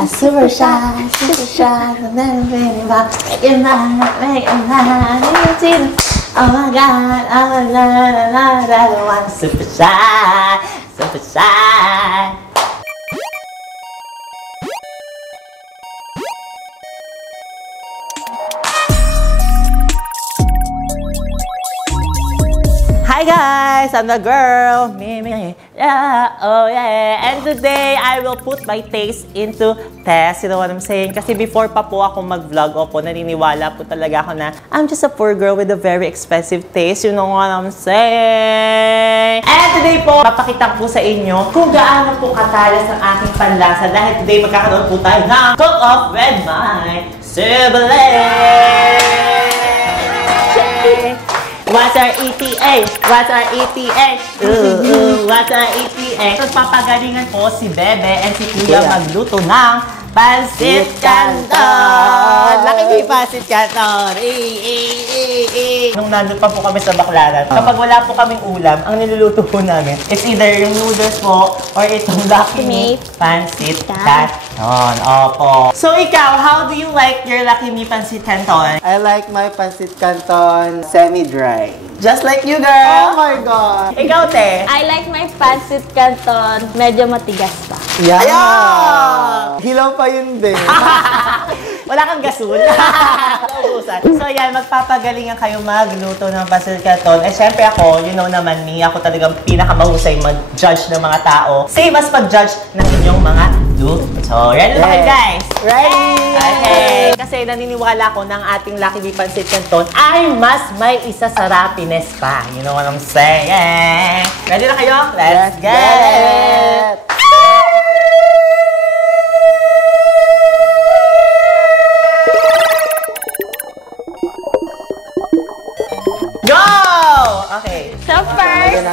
I'm super shy, super shy. Make it mine. Oh my God, I don't want super shy, super shy. Hi guys, I'm the girl, Mimi, yeah, oh yeah. And today, I will put my taste into test, you know what I'm saying? Kasi before pa po ako mag-vlog, opo, naniniwala po talaga ako na I'm just a poor girl with a very expensive taste, you know what I'm saying? And today po, papakita po sa inyo kung gaano po katalas ang aking panlasa dahil today magkakaroon po tayo ng cook-off with my sibling! What's our ETA? What's our ETA? What's our ETA? Papagalingan po si Bebe and si Kuya magluto ng Pansit Canton! Laki ni Pansit Canton! Nung nandun pa po kami sa Baclaran, kapag wala po kaming ulam, ang niluluto po namin is either yung noodles po or itong Lucky Me Pansit Canton. Opo. So ikaw, how do you like your Lucky Me Pansit Canton? I like my Pansit Canton semi-dry. Just like you, girl! Oh my God! Ikaw, te? I like my Pansit Canton medyo matigas pa. Yeah! Ayan! Hilaw pa yun din. Wala kang gasol. So yan, magpapagalingan kayo magluto ng Pansit Canton. Eh syempre ako, you know naman me, ako talagang pinakamahusay mag-judge ng mga tao. Same as pag-judge ng inyong mga luto. So, ready na kayo, guys? Ready! Okay. Kasi naniniwala ko ng ating Lucky Me Pansit Canton ay mas may isa sa happiness pa. You know what I'm saying? Ready na kayo? Let's get it! Go! Okay. So first,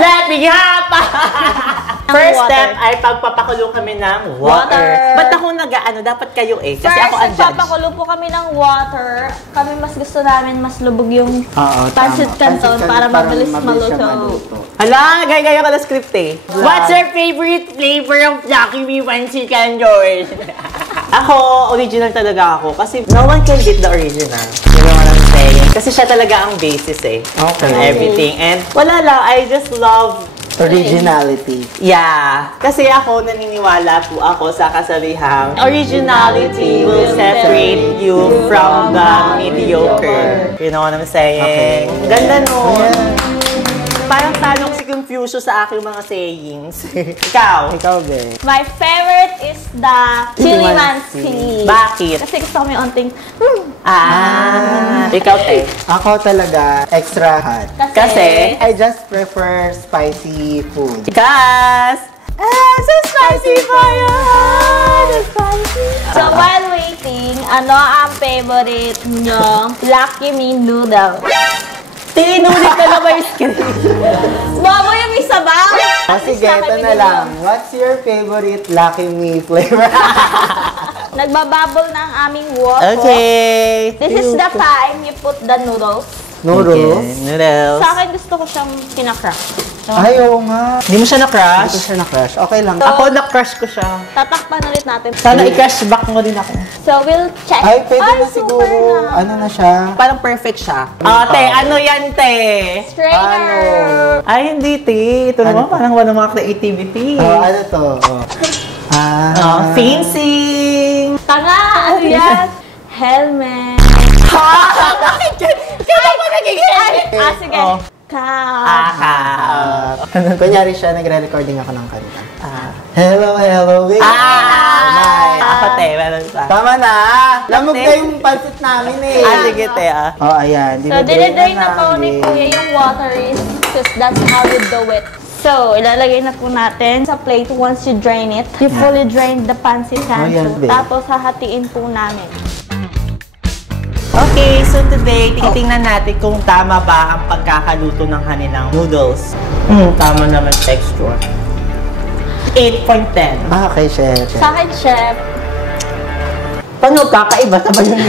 let me hop! First water. step ay pagpapakulo kami ng water. Ba't ako nag-ano? Dapat kayo eh. Kasi ako ang judge. nagpapakulo po kami ng water. Kami mas gusto namin mas lubog yung Pansit tama. Canton para mabilis maluto. Hala, gaya-gaya ka na script eh. What's your favorite flavor of Lucky Me Pansit Canton? Ako, original talaga ako. Kasi no one can beat the original. You know what I'm saying? Kasi siya talaga ang basis eh. Okay. And everything. And wala lang, I just love Originality. yeah. Kasi ako, naniniwala po ako sa kasabihang originality will separate you from the mediocre. You know what I'm saying? Okay. Ganda nun. Parang talong si Confucius sa aking mga sayings. Ikaw? Ikaw, be. My favorite is the Chili Mansi. Bakit? Kasi gusto ko may onting Ikaw, te? Ako talaga, extra hot. Kasi? I just prefer spicy food. Because so spicy for your heart, spicy. So while waiting, ano ang favorite nyo? Lucky Me noodle. Tinulit na ba yung screen? Bobo yung isa ba? Sige, ito na lang. What's your favorite Lucky Me flavor? Nagbabubble na ang aming water. Okay. This is the time you put the noodles. Noodles? Okay, noodles. Sa akin gusto ko siyang kinakrush. Ay, oo nga. Hindi mo siya Hindi na-crush? ko siya na-crush. Okay lang. Ako na-crush ko siya. Tatakpan ulit natin. Sana i-crush back mo din ako. So we'll check. Ay, pwede na super siguro. na. Ano na siya? Parang perfect siya. Te, ano yan, te? Strainer. Ay, hindi, te. Ito naman parang wala mga creativity. Ano to? Fencing. Tanga! Ano yan? Helmet. Bakit yan? Kailan mo nagiging? Sige. Oh. Kunyari siya, nagre-recording ako ng kanta. Hello, hello, baby. Nice. Ako, te. Meron pa. Tama na. Lamog na yung pansit namin eh. Sige, te, Oh, ayan. So, dinidrain na po ni Kuya yung water is because that's how we do it. So, ilalagay na po natin sa plate once you drain it. You fully drain the Pansit Canton. babe. Tapos, hahatiin po namin. Okay, so today, titingnan natin kung tama ba ang pagkakaluto ng kanilang noodles. Tama naman texture. 8.10. Okay, chef. Sa akin, chef, Paano kakaiba sa ba yung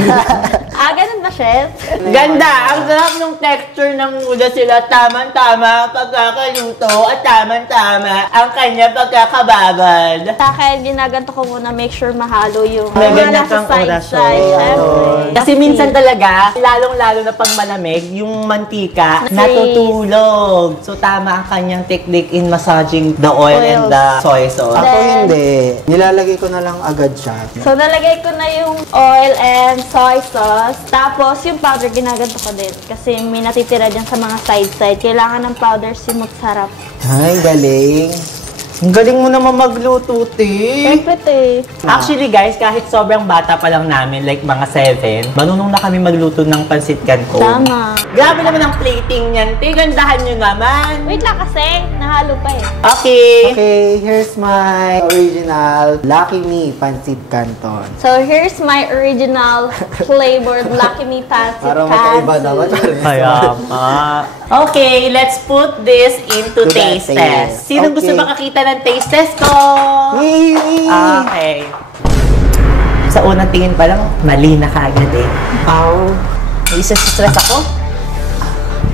Ganun ba, chef? Ganda! Ang sarap ng texture ng noodles sila. Tamang-tama pagkakaluto at tamang-tama ang kanya pagkakabagal. Sa akin, ginaganto ko muna, make sure mahalo yung May mga ganyan nasa kang side-side. orasyon. Syempre. Kasi minsan talaga, lalong-lalo na pag malamig, yung mantika natutulog. So tama ang kanyang technique in massaging the oil and the soy sauce. Ako Then- hindi. Nilalagay ko na lang agad siya. So, nalagay ko na yung oil and soy sauce. Tapos, yung powder, ginaganto ko din. Kasi may natitira dyan sa mga side-side. Kailangan ng powder simot sarap. Ay, galing. Ang galing mo naman magluto, te. Siyempre, Actually guys, kahit sobrang bata pa lang namin, like mga 7, marunong na kami magluto ng pansit canton. Tama. Grabe naman ang plating niyan, te. Gandahan nyo naman. Wait lang kasi, nahalo pa eh. Okay. Okay, here's my original Lucky Me Pancit Canton. So, here's my original flavored Lucky Me Pancit Para magkaiba naman. Kaya pa. Okay, let's put this into To the taste taste. test. Sinong gusto Okay. makakita ng taste test ko? Me! Okay. Sa unang tingin pa lang, mali na kaagad eh. Ow. Isa-stress ako?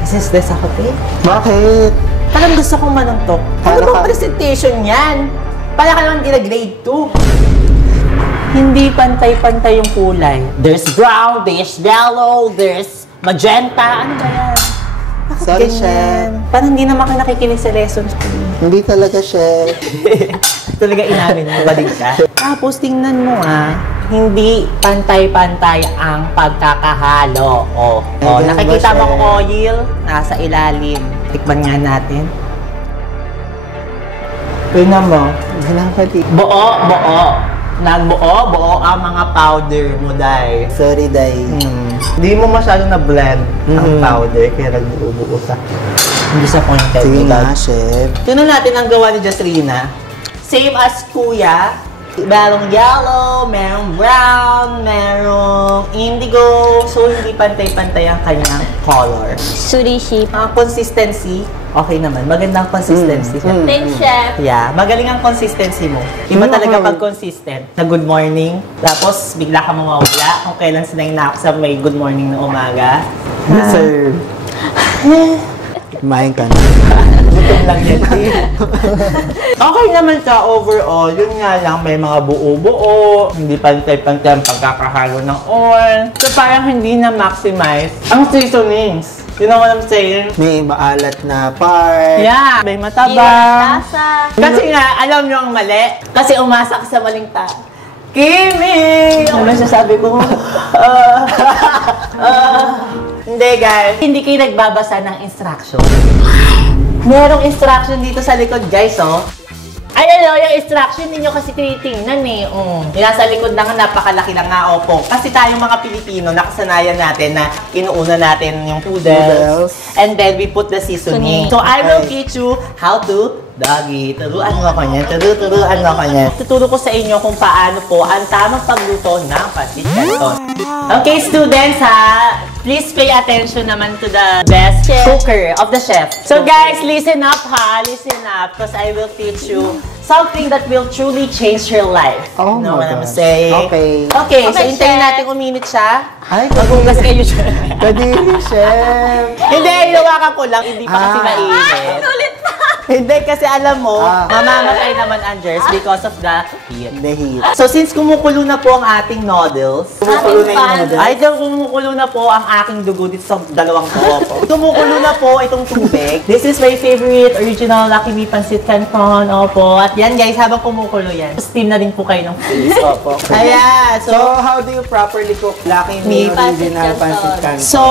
Isa-stress ako, te. Bakit? Parang gusto kong manuntok. Ano Para bang ka- presentation yan? Para ka naman nila grade 2. Hindi pantay-pantay yung kulay. There's brown, there's yellow, there's magenta. Ano ba yan? Bakit Sorry, ganyan? Parang hindi naman kayo nakikinig sa lessons ko. Hindi talaga, chef. Talaga inamin mo, balik ka. Tapos tingnan mo hindi pantay-pantay ang pagkakahalo. Ganyan Nakikita ba, mo ang chef? oil nasa ilalim. Tikman nga natin. Tingnan mo. Ginapali. Buo. Nagbuo ang mga powder mo, Day. Sorry, Day. Hindi mo masyado na-blend ang Mhm. powder, kaya nagbuo-buo ka. I'm disappointed. Sige with nga, that. chef. Tingnan natin ang gawa ni Jasrina. Same as Kuya. Merong yellow, merong brown, merong indigo. So, hindi pantay-pantay ang kanyang color. Surishi. Ang consistency, okay naman. Magandang consistency. Thanks, chef. Yeah, magaling ang consistency mo. Iba talaga pag consistent. Na good morning, tapos bigla ka mawawala kung kailan sila na sa may good morning na umaga. Sir. Kumain ka na. Gutom lang yan. Okay naman sa overall, yun nga lang, may mga buo-buo, hindi pantay-pantay ang pagkakahalo ng oil. So parang hindi na maximize ang seasonings. You know what I'm saying? May maalat na part. Yeah, may Iwan mataba. lasa. Kasi nga, alam nyo ang mali. Kasi umasa ka sa maling tao. Kimi! Ano sasabi ko? Hindi guys, hindi kayo nagbabasa ng instruction. Merong instruction dito sa likod guys, oh. Ay, yung instruction ninyo kasi tinitingnan eh. Yung nasa likod lang, napakalaki lang nga, opo. Kasi tayong mga Pilipino, nakasanayan natin na inuuna natin yung noodles. And then we put the seasoning. So I will teach you how to doggy. Turuan mo ko niyan. Turuan mo ko niyan. Tuturo ko sa inyo kung paano po ang tamang pagluto ng pancit canton. Okay, students ha. Please pay attention naman to the best Chef. cooker of the chef. So guys, listen up ha. Listen up because I will teach you something that will truly change your life. Oh You know my what I'm God. saying? Okay. Okay, so Okay, hintayin chef. natin uminit siya. Ay, Maghugas kayo siya. kadiri, chef. Hindi, hinawakan ko lang. Hindi pa kasi Ah. mainit. Ulit na. Hindi, kasi alam mo, Ah. mamamatay naman ang Jers because of the heat. The heat. So, since kumukulo na po ang ating noodles, Kumukulo na yung pan. noodles. ay, kumukulo na po ang aking dugo dito sa dalawang tubo. Kumukulo na po itong tubig. This is my favorite original Lucky Me Pancit Canton. Opo. At yan guys, habang kumukulo yan, steam na din po kayo ng face. Opo. Ayan. So, how do you properly cook Lucky Me Pancit original Canton. pancit canton? So,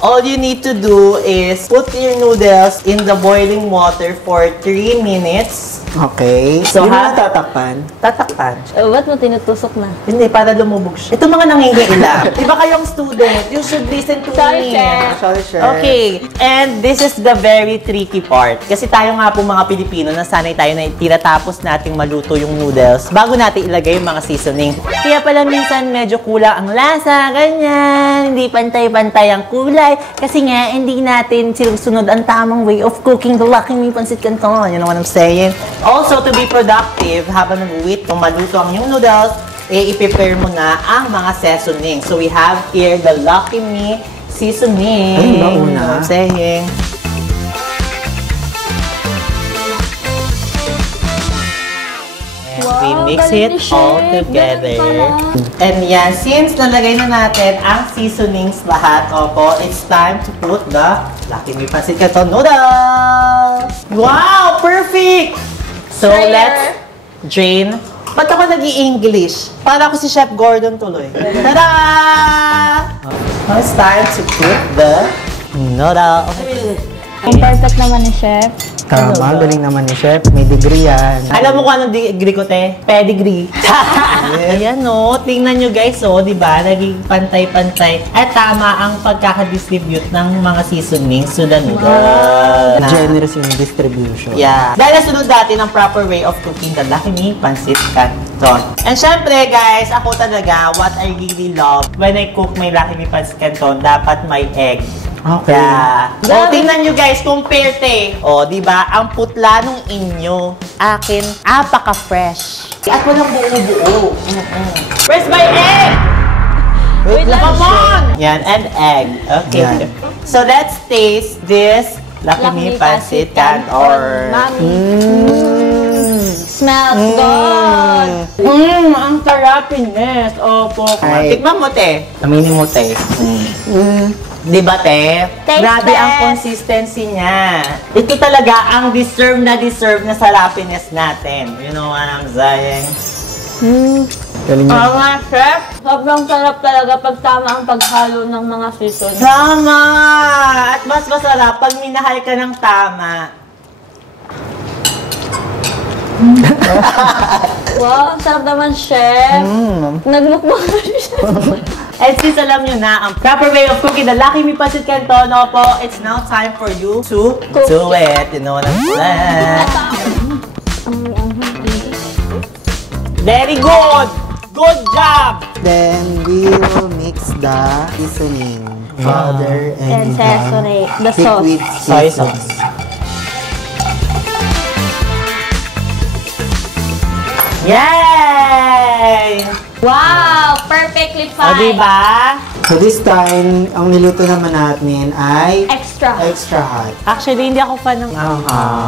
all you need to do is put your noodles in the boiling water for 3 minutes. Okay. So, Hindi mo ha- natatakpan? Tatakpan. Ba't mo tinutusok na? Hindi, para lumubog siya. Ito mga nangingiilam. Di ba kayong student? You should listen to Sorry, me. chef. Sorry, chef. Okay, and this is the very tricky part. Kasi tayo nga po mga Pilipino, nasanay tayo na tinatapos nating maluto yung noodles bago natin ilagay yung mga seasoning. Kaya pala minsan medyo kulang ang lasa, ganyan. Hindi pantay-pantay ang kulay. Kasi nga, hindi natin sinusunod ang tamang way of cooking the Lucky Me Pancit Canton. You know what I'm saying? Also, to be productive, habang nag-wait kung maluto ang yung noodles, i-prepare mo na ang mga seasoning. So we have here the Lucky Me seasoning. Ay, ba una? I'm saying. We mix it all together. And yan, since nalagay na natin ang seasonings lahat, opo, it's time to put the Lucky Me Pancit Canton noodles! Wow! Perfect! So, let's drain. Ba't ako nag-i-English? Para ako si Chef Gordon tuloy. Tada! Now it's time to put the noodle. Ang perfect naman ni Chef. Tama, galing naman ni Chef. May degree yan. Alam mo kung anong degree ko, te? Pedigree. Ayan, no. Tingnan nyo, guys, oh. Diba? Naging pantay-pantay. At tama ang pagkakadistribute ng mga seasonings to the noodles. Generous yung distribution. Yeah. Dahil nasunod natin ang proper way of cooking the Lucky Me Pancit Canton. And syempre, guys, ako talaga, what I really love when I cook my Lucky Me Pancit Canton, dapat may egg. Okay. Yeah. O, tingnan nyo guys, compare te. O, diba? Ang putla nung inyo. Akin, apaka-fresh. At walang buo-buo. Fresh by egg! Wait lang, Come on! Yan, and egg. Okay. Yan. So, let's taste this Lucky Me Pancit Canton. Smells good! Ang sarap, Ines. Opo. Ay. Tikman mo, te. Aminin mo, te. Di ba, te? Taste Grabe ang test. consistency niya. Ito talaga ang deserve na sarapiness natin. You know what I'm saying? Galing yun. Oo nga, Chef. Sobrang sarap talaga pag tama ang paghalo ng mga season. Tama! At mas masarap pag minahal ka ng tama. Wow, ang sarap naman, Chef. Nagmukbang na siya. And since alam nyo na ang proper way of cooking the Lucky Me Pancit Canton, po, it's now time for you to do it. You know what I'm saying? Very good! Good job! Then, we will mix the seasoning powder And and seasonate the sauce. liquid Soy sauce. Yay! Wow! Perfectly O, fine. diba? So this time, ang niluto naman natin ay Extra. extra hot. Actually, hindi ako fan ng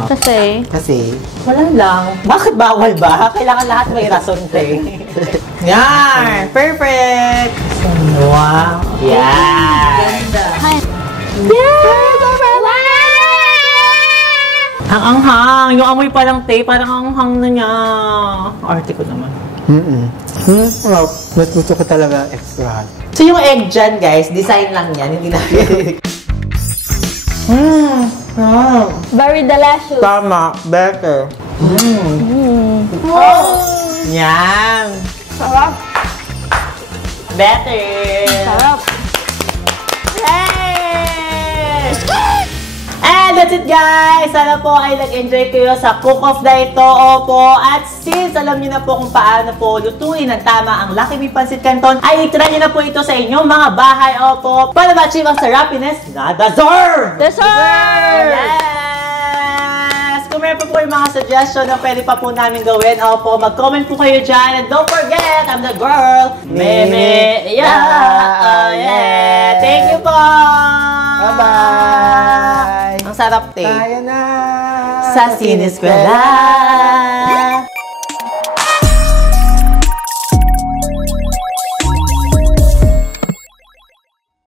Kasi, Kasi, Wala lang. Bakit bawal ba? Kailangan lahat may rason, te. Yan! Perfect! Wow! Yan! hi. Ang anghang! Yung amoy pa lang, te, parang ang anghang na niya. Arte ko naman. wow, mas gusto ko talaga extra hot. So yung egg dyan, guys, design lang yan. Hindi na. Very delicious. Tama, better. Yan! Sarap. Better! Sarap. Yay! And that's it, guys! Sana po ay nag-enjoy kayo sa cook-off na ito, opo. At since alam niyo na po kung paano po lutuin ng tama ang Lucky Me Pancit Canton, ay itry niyo na po ito sa inyong mga bahay, opo, para ma-achieve ang sarapiness na deserve! Dessert! Yes! Kung meron po yung mga suggestion na pwede pa po namin gawin, opo, mag-comment po kayo dyan. And don't forget, I'm the girl, Meme. Yeah! Yeah! Thank you po! Bye-bye! Ang sarap, te. Tayo na! Sa Sineskwela!